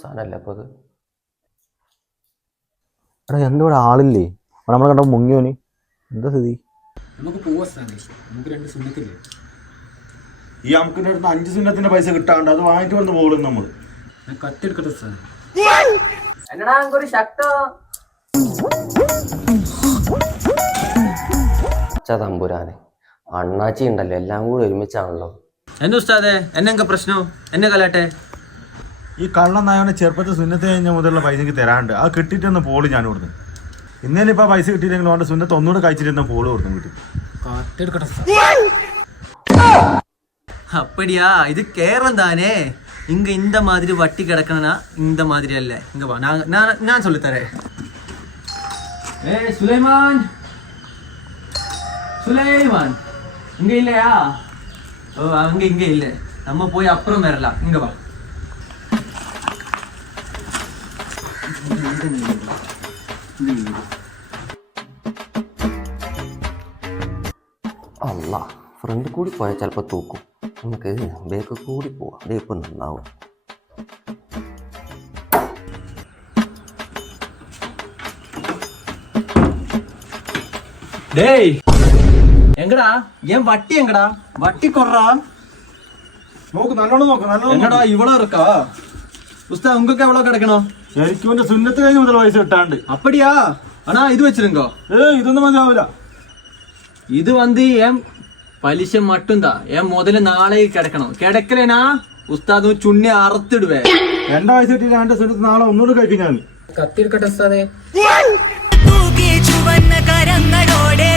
അവസാനല്ലേ അപ്പോൾ അത്. എടാ എന്തുകൂടെ ആളില്ലേ? നമ്മളെ കണ്ട മുങ്ങിയോന് എന്താ സ്ഥിതി? നമുക്ക് പോവാ സ്ഥാനേഷ്, നമുക്ക് 2 സുന്നത്തില്ലേ? ഈ അമുക്കിന്റെ അടുത്ത് 5 സുന്നത്തിന്റെ പൈസ കിട്ടാണ്ട് അത് വാങ്ങിട്ട് വന്ന് പോകും നമ്മൾ. ഞാൻ കത്തെടുക്കട്ടെ സ്ഥാനം. എന്നടാ ഒരു ശക്ത തമ്പുരാനെ അണ്ണാച്ചി ഉണ്ടല്ലോ, എല്ലാം കൂടി ഒരുമിച്ചാണല്ലോ. എന്നെ ഉസ്താദേ, എന്നെ പ്രശ്നം എന്നെ കലാട്ടെ. ഈ കള്ളം നായവനെ ചെറുപ്പത്തിൽ സുന്നത്ത് കഴിഞ്ഞ മുതലുള്ള പൈസ എനിക്ക് തരാണ്ട് അത് കിട്ടിയിട്ടൊന്ന് പോള് ഞാൻ കൊടുത്തു. ഇന്നലെ ഇപ്പൊ പൈസ കിട്ടിയില്ലെങ്കിൽ അവന്റെ സുന്നത്ത് ഒന്നുകൂടെ കഴിച്ചിട്ട് പോള് കൊടുത്തു കിട്ടി. കത്തെടുക്കട്ടെ. அப்படியா? இது கேரளம் தானே. இங்க இந்த மாதிரி வட்டி கிடக்கணும்னா இந்த மாதிரி அல்ல. இங்க வா, நான் சொல்லி தரேன். ஏய் சுலைமான், சுலைமான் இங்க இல்லையா? ஓ அங்க இங்க இல்ல, நம்ம போய் அப்புறம் வரலாம். இங்க வா. അല്ല, ഫ്രണ്ട് കൂടി പോയാൽ ചിലപ്പോൾ തൂക്കും. നമുക്ക് ബേക്ക് കൂടി പോവാം, അതേ ഇപ്പം നന്നാവും. டேய் எங்கடா ஏன் வட்டி? எங்கடா வட்டி கொறா? നോക്ക് നല്ലോണം നോക്ക്, നല്ലോണം. என்னடா இவ்வளவு இருக்கா? உஸ்தா உங்களுக்கு எவ்வளவு கிடைக்கணும்? ശരിക്കും അവന്റെ സുന്നത്ത് കഴിഞ്ഞ മുതൽ പൈസ കിട്ടാണ്ട്. அப்படியா? ஆனா இது வச்சிருங்க. ഇതൊന്നും മനസ്സിലാവില്ല. இது ஏன் പലിശ മട്ടുംതാ. ഏൻ മുതല് നാളെ കിടക്കണം. കിടക്കലേനാ ഉസ്താദ് ചുണ്ണി അറുത്തിടുവേ. എന്റെ പൈസ കിട്ടിയില്ല, എന്റെ സുന്നത്ത് നാളെ ഒന്നുകൂടെ കഴിക്കും ഞാൻ. കത്തെടുക്കട്ടെ സ്ഥാനേ.